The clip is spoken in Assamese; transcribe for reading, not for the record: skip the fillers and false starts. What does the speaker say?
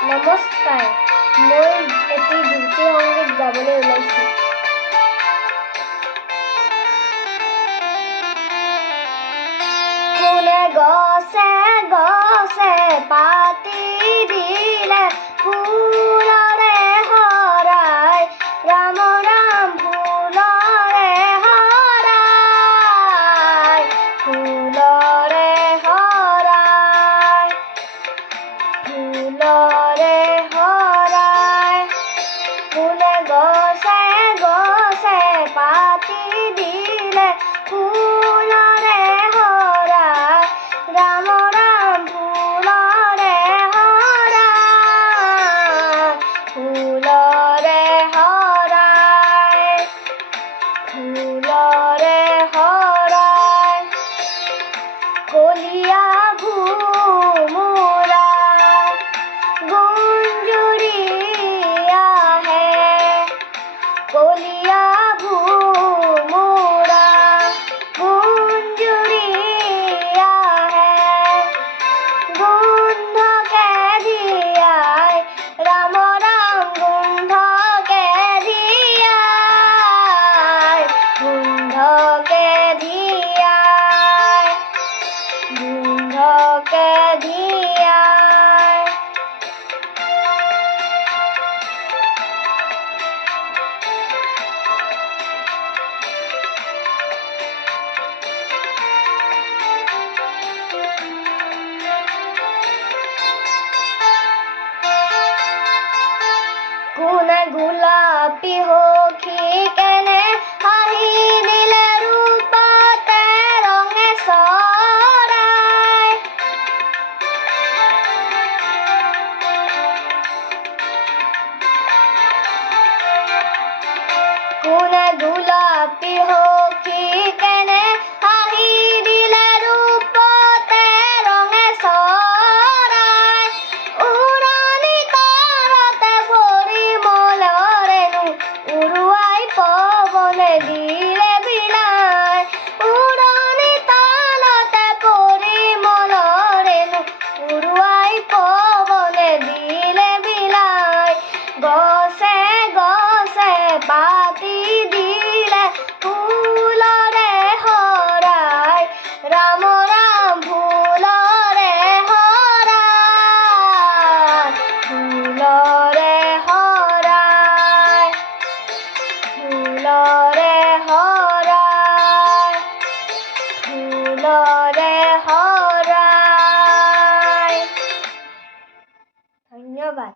নমস্কাৰ, মই এটি জ্যোতি সংগীত গাবলৈ ওলাইছোঁ। কোনে গছে গছে পাতি দিলে ফুলৰে হৰাই, ৰাম ৰাম ফুলৰে হৰাই, ফুলৰে হৰাই, ফুলৰে হৰাই। কোনে গছে গছে পাতি দিলে ফুলৰে হৰাই, ৰাম ৰাম ফুলৰে হৰাই, ফুলৰে হৰাই, ফুলৰে হৰাই। কলিয়া ভোমোৰা গুঞ্জুৰি আহে, কলিয়া ভোমোৰা গুঞ্জুৰি আহে, গোন্ধকে দিয়াই ৰাম ৰাম গোন্ধকে দিয়াই, গোন্ধকে দিয়াই, গোন্ধকে দিয়াই। কোনে গোলাপী সখী কেনে হাঁহি দিলে ৰূপতে ৰঙে চৰাই, কোনে গোলাপী সখী কেনে হাঁহি দিলে ৰূপতে ৰঙে চৰাই, উৰণি তলতে পৰিমলৰেনো উৰুৱাই পৱনে দিলে বিলাই, উৰণি তলতে পৰিমলৰেনো উৰুৱাই পৱনে দিলে বিলাই। গছে গছে পাতি দিলে ফুলৰে হৰাই, ৰাম ৰাম ফুলৰে হৰাই, ফুলৰে হৰাই, ফুলৰে হৰাই, ফুলৰে হৰাই। ধন্যবাদ।